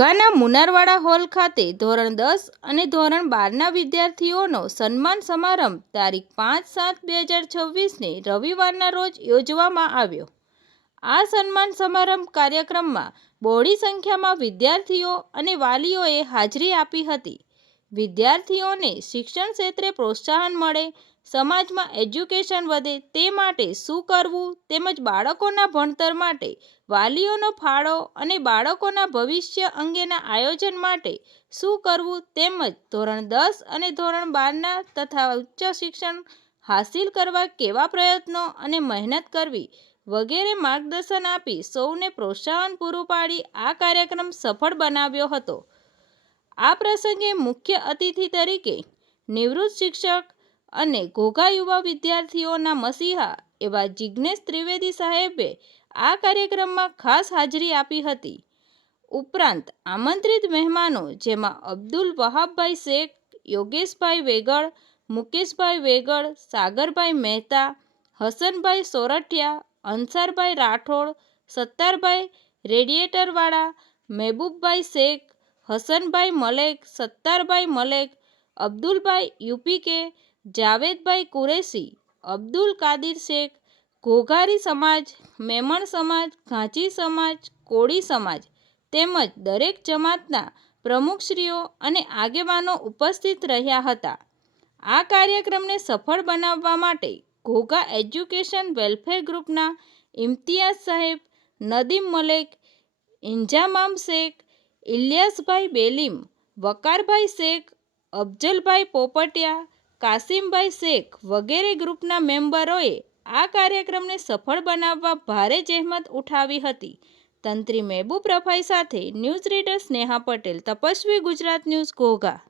ઘોઘાના મુનારવાડા hall ખાતે ધોરણ 10 અને ધોરણ 12ના વિદ્યાર્થીઓનો સન્માન સમારંભ તારીખ 5/7/2026ને રવિવારના રોજ યોજવામાં આવ્યો। આ સન્માન સમારંભ કાર્યક્રમમાં બહોળી સંખ્યામાં વિદ્યાર્થીઓ અને વાલીઓએ હાજરી આપી હતી। વિદ્યાર્થીઓને શિક્ષણ ક્ષેત્રે પ્રોત્સાહન મળે, સમાજમાં એજ્યુકેશન વધે તે માટે શું કરવું તેમજ બાળકોના ભણતર માટે વાલીઓનો ફાળો અને બાળકોના ભવિષ્ય અંગેના આયોજન માટે શું કરવું તેમજ ધોરણ 10 અને ધોરણ 12ના તથા ઉચ્ચ શિક્ષણ હાસિલ કરવા કેવા પ્રયત્નો અને મહેનત કરવી વગેરે માર્ગદર્શન આપી સૌને પ્રોત્સાહન પૂરું પાડી આ કાર્યક્રમ સફળ બનાવ્યો હતો। આ પ્રસંગે મુખ્ય અતિથિ તરીકે નિવૃત્ત શિક્ષક અને ઘોઘા યુવા વિદ્યાર્થીઓના મસીહા એવા જિજ્ઞેશ ત્રિવેદી સાહેબે આ કાર્યક્રમમાં ખાસ હાજરી આપી હતી। ઉપરાંત આમંત્રિત મહેમાનો જેમાં અબ્દુલ વહાબભાઈ શેખ, યોગેશભાઈ વેગડ, મુકેશભાઈ વેગડ, સાગરભાઈ મહેતા, હસનભાઈ સોરઠિયા, અંસારભાઈ રાઠોડ, સત્તારભાઈ રેડિયેટરવાળા, મહેબૂબભાઈ શેખ, હસનભાઈ મલેક, સત્તારભાઈ મલેક, અબ્દુલભાઈ યુપીકે, જાવેદભાઈ કુરેશી, અબ્દુલ કાદિર શેખ, ઘોઘારી સમાજ, મેમણ સમાજ, ઘાંચી સમાજ, કોળી સમાજ તેમજ દરેક જમાતના પ્રમુખશ્રીઓ અને આગેવાનો ઉપસ્થિત રહ્યા હતા। આ કાર્યક્રમને સફળ બનાવવા માટે ઘોઘા એજ્યુકેશન વેલફેર ગ્રુપના ઇમ્તિયાઝ સાહેબ, નદીમ મલેક, ઇન્ઝામામ શેખ, ઇલિયાસભાઈ બેલીમ, વકારભાઈ શેખ, અફજલભાઈ પોપટિયા, કાસિમભાઈ શેખ વગેરે ગ્રુપના મેમ્બરોએ આ કાર્યક્રમને સફળ બનાવવા ભારે જહેમત ઉઠાવી હતી। તંત્રી મહેબૂબ રફાઈ સાથે news reader Sneha Patel, Tapasvi Gujarat news, Ghogha.